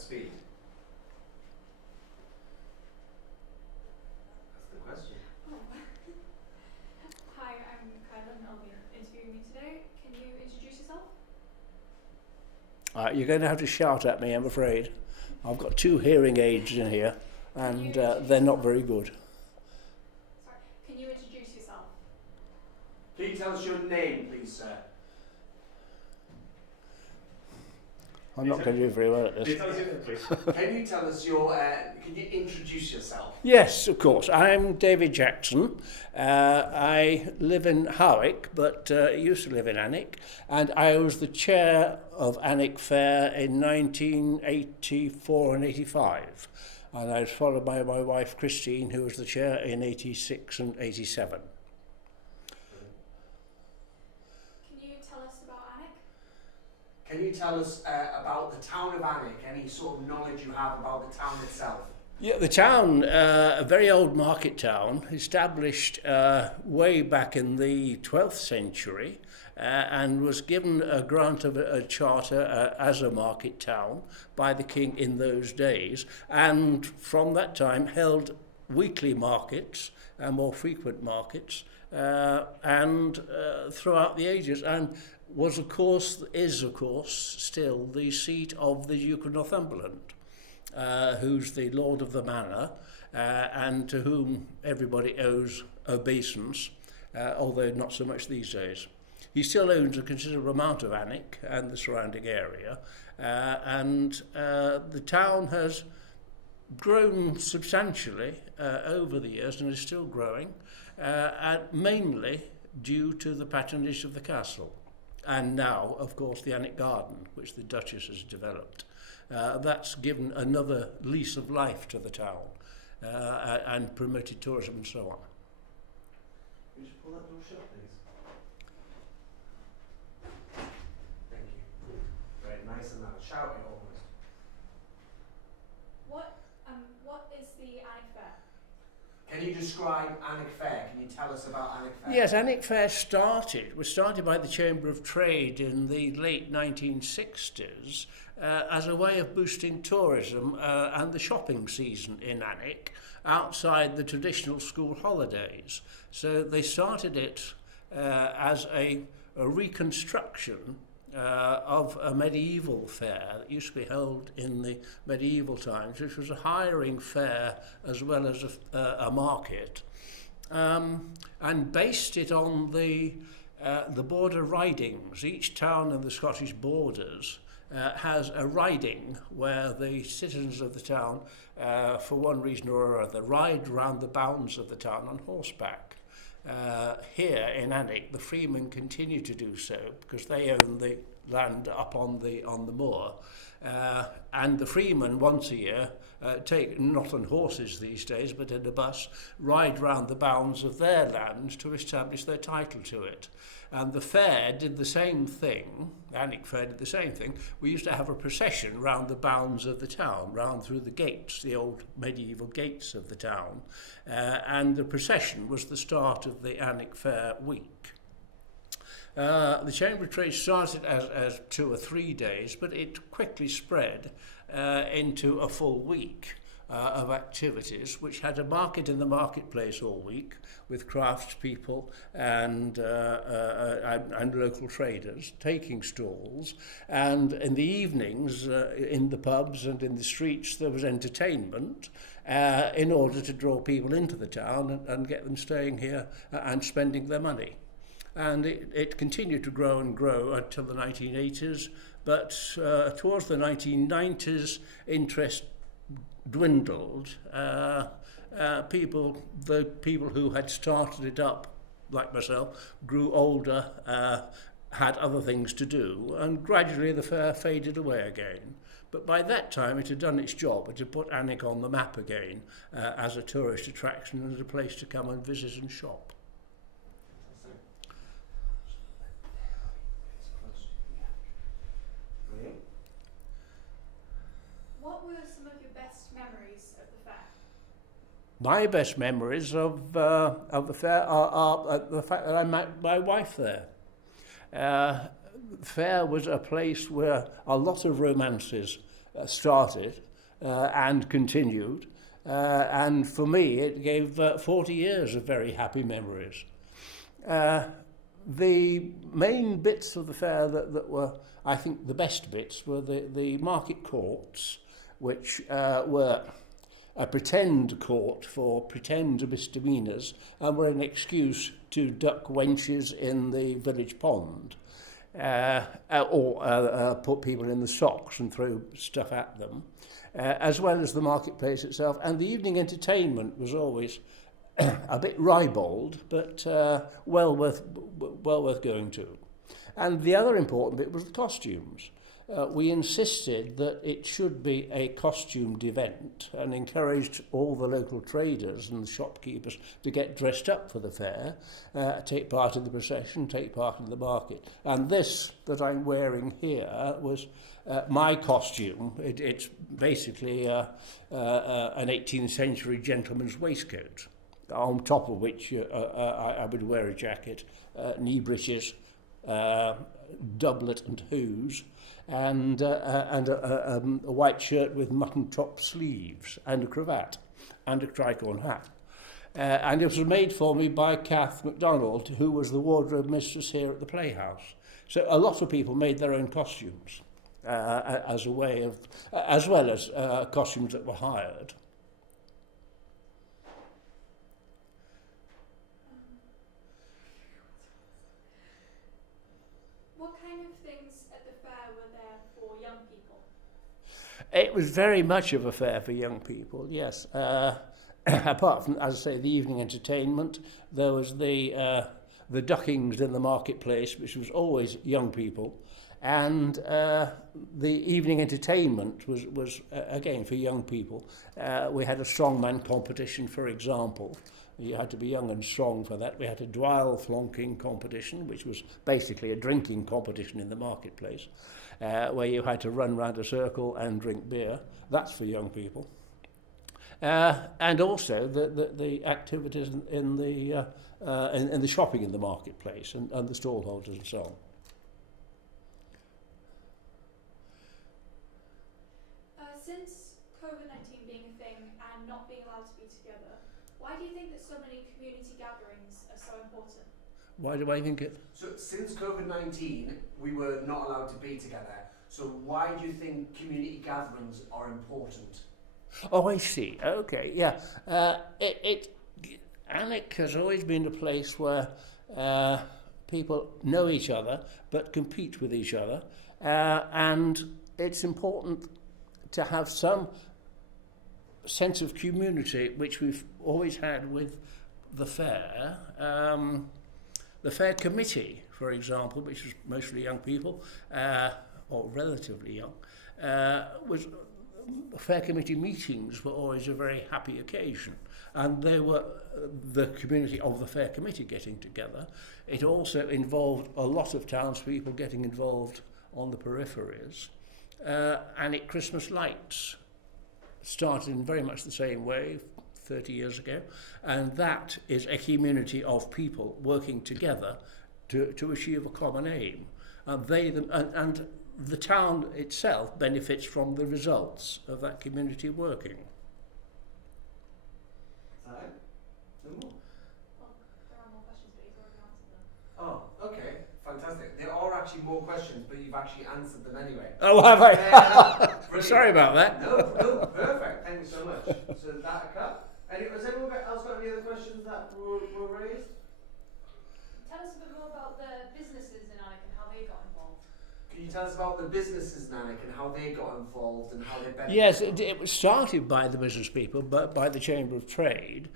speed? That's the question. Oh. Hi, I'm Kyla and I'll be interviewing you today. Can you introduce yourself? You're going to have to shout at me, I'm afraid. I've got 2 hearing aids in here, and they're not very good. Sorry, can you introduce yourself? Can you tell us your name, please, sir? I'm not going to do very well at this. Can you tell us your, can you introduce yourself? Yes, of course. I'm David Jackson. I live in Alnwick, but used to live in Alnwick, and I was the chair of Alnwick Fair in 1984 and 85. And I was followed by my wife Christine, who was the chair in 86 and 87. Can you tell us about the town of Alnwick, any sort of knowledge you have about the town itself? Yeah, the town, a very old market town, established way back in the 12th century and was given a grant of a charter as a market town by the king in those days, and from that time held weekly markets and more frequent markets and throughout the ages, and is of course still the seat of the Duke of Northumberland, who's the Lord of the Manor, and to whom everybody owes obeisance, although not so much these days. He still owns a considerable amount of Alnwick and the surrounding area, and the town has grown substantially over the years and is still growing, and mainly due to the patronage of the castle. And now, of course, the Alnwick Garden, which the Duchess has developed. That's given another lease of life to the town and promoted tourism and so on. Could you pull that door shut, please? Thank you. Very nice and loud. Shout it almost. What is the Alnwick Fair? Can you describe Alnwick Fair? Can you tell us about Alnwick Fair? Yes, Alnwick Fair was started by the Chamber of Trade in the late 1960s as a way of boosting tourism and the shopping season in Alnwick outside the traditional school holidays. So they started it as a reconstruction of a medieval fair that used to be held in the medieval times, which was a hiring fair as well as a market, and based it on the border ridings. Each town in the Scottish borders has a riding where the citizens of the town, for one reason or other, ride around the bounds of the town on horseback. Here in Alnwick, the freemen continue to do so because they own the land up on the moor, and the freemen once a year take, not on horses these days but in a bus, ride round the bounds of their lands to establish their title to it. And the fair did the same thing. Alnwick Fair did the same thing. We used to have a procession round the bounds of the town, round through the gates, the old medieval gates of the town, and the procession was the start of the Alnwick Fair week. The Chamber of Trade started as 2 or 3 days, but it quickly spread into a full week of activities, which had a market in the marketplace all week with craftspeople and local traders taking stalls, and in the evenings in the pubs and in the streets there was entertainment in order to draw people into the town and get them staying here and spending their money. And it continued to grow and grow until the 1980s, but towards the 1990s interest dwindled. The people who had started it up, like myself, grew older, had other things to do, and gradually the fair faded away again. But by that time it had done its job. It had put Alnwick on the map again as a tourist attraction and as a place to come and visit and shop. What were some of your best memories of the fair? My best memories of the fair are the fact that I met my wife there. The fair was a place where a lot of romances started and continued. And for me, it gave 40 years of very happy memories. The main bits of the fair that were, I think, the best bits were the market courts, which were a pretend court for pretend misdemeanours and were an excuse to duck wenches in the village pond or put people in the stocks and throw stuff at them, as well as the marketplace itself. And the evening entertainment was always a bit ribald, but well worth going to. And the other important bit was the costumes. We insisted that it should be a costumed event and encouraged all the local traders and the shopkeepers to get dressed up for the fair, take part in the procession, take part in the market. And this that I'm wearing here was my costume. It's basically an 18th century gentleman's waistcoat, on top of which I would wear a jacket, knee breeches, doublet and hose, and a white shirt with mutton-top sleeves, and a cravat, and a tricorn hat. And it was made for me by Kath MacDonald, who was the wardrobe mistress here at the Playhouse. So a lot of people made their own costumes as a way of, as well as costumes that were hired. What kind of things at the fair were there for young people? It was very much of a fair for young people, yes. Apart from, as I say, the evening entertainment, there was the duckings in the marketplace, which was always young people, and the evening entertainment was again for young people. We had a strongman competition, for example. You had to be young and strong for that. We had a dwell flonking competition, which was basically a drinking competition in the marketplace, where you had to run round a circle and drink beer. That's for young people. And also the activities in the shopping in the marketplace and the stallholders and so on. Since COVID-19 being a thing and not being allowed to be together, why do you think that so many community gatherings are so important? Why do I think it? So since COVID-19, we were not allowed to be together. So why do you think community gatherings are important? Oh, I see. Okay, yeah. Alnwick has always been a place where people know each other but compete with each other, and it's important to have some sense of community, which we've always had with the fair. The fair committee, for example, which was mostly young people, or relatively young, was fair committee meetings were always a very happy occasion, and they were the community of the fair committee getting together. It also involved a lot of townspeople getting involved on the peripheries, and at Christmas lights started in very much the same way 30 years ago, and that is a community of people working together to achieve a common aim. And the town itself benefits from the results of that community working. No more? Well, there are more questions, but you've already answered them. Oh, okay, fantastic. There are actually more questions, but you've actually answered them anyway. Oh, have I? Brilliant. Sorry about that. No, perfect. Thank you so much. So that a cut. Has anyone else got any other questions that were raised? Tell us a bit more about the businesses in Alnwick and how they got involved. Can you tell us about the businesses in Alnwick and how they got involved and how they benefited? Yes, it was started by the business people, but by the Chamber of Trade.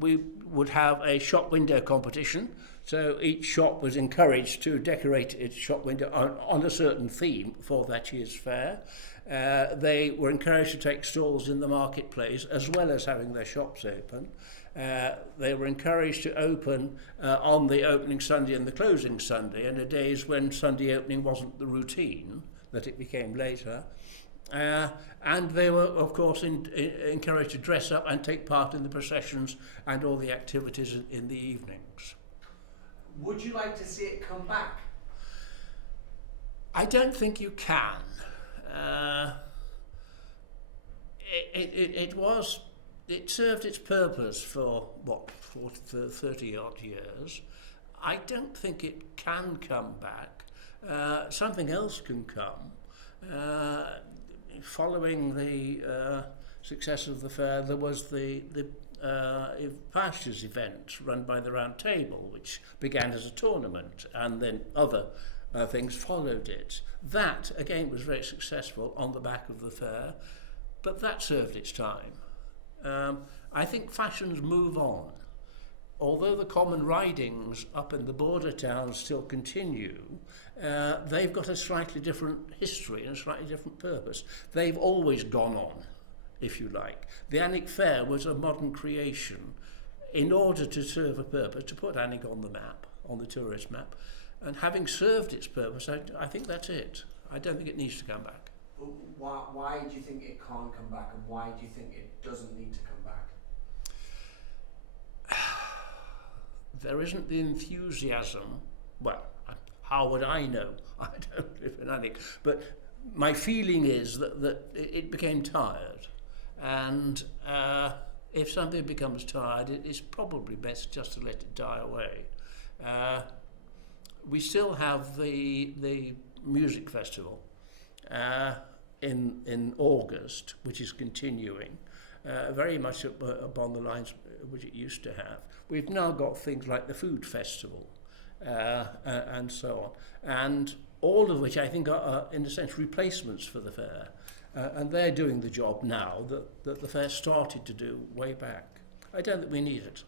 We would have a shop window competition, so each shop was encouraged to decorate its shop window on a certain theme for that year's fair. They were encouraged to take stalls in the marketplace as well as having their shops open. They were encouraged to open on the opening Sunday and the closing Sunday, and the days when Sunday opening wasn't the routine, that it became later. And they were, of course, encouraged to dress up and take part in the processions and all the activities in the evenings. Would you like to see it come back? I don't think you can. it served its purpose for, for 30 odd years. I don't think it can come back. Something else can come. Following the success of the fair, there was the pastures event run by the Round Table, which began as a tournament, and then other things followed it. That, again, was very successful on the back of the fair, but that served its time. I think fashions move on. Although the common ridings up in the border towns still continue, they've got a slightly different history and a slightly different purpose. They've always gone on, if you like. The Alnwick Fair was a modern creation in order to serve a purpose, to put Alnwick on the map, on the tourist map. And having served its purpose, I think that's it. I don't think it needs to come back. But why do you think it can't come back, and why do you think it doesn't need to come back? There isn't the enthusiasm. Well, how would I know? I don't live in Alnwick. But my feeling is that it became tired. And if something becomes tired, it's probably best just to let it die away. We still have the music festival in August, which is continuing, very much upon the lines which it used to have. We've now got things like the food festival and so on, and all of which I think are in a sense replacements for the fair, and they're doing the job now that the fair started to do way back. I don't think we need it.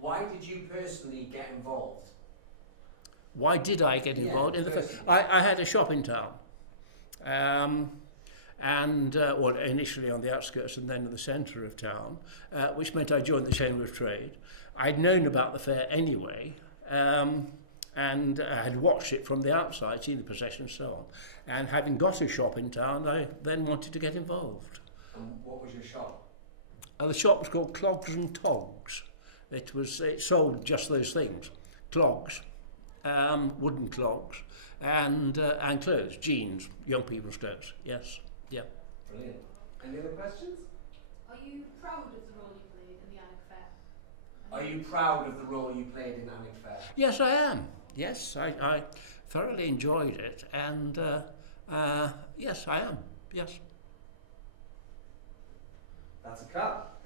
Why did you personally get involved? Why did I get involved in the fair? I had a shop in town, well, initially on the outskirts and then in the centre of town, which meant I joined the Chamber of Trade. I'd known about the fair anyway, and I had watched it from the outside, seen the procession and so on. And having got a shop in town, I then wanted to get involved. And what was your shop? The shop was called Clogs and Togs. It sold just those things, clogs, wooden clogs, and clothes, jeans, young people's clothes. Yes, yeah. Brilliant. Any other questions? Are you proud of the role you played in the Alnwick Fair? Are you proud of the role you played in Alnwick Fair? Yes, I am. Yes, I thoroughly enjoyed it, and yes, I am. Yes. That's a cut.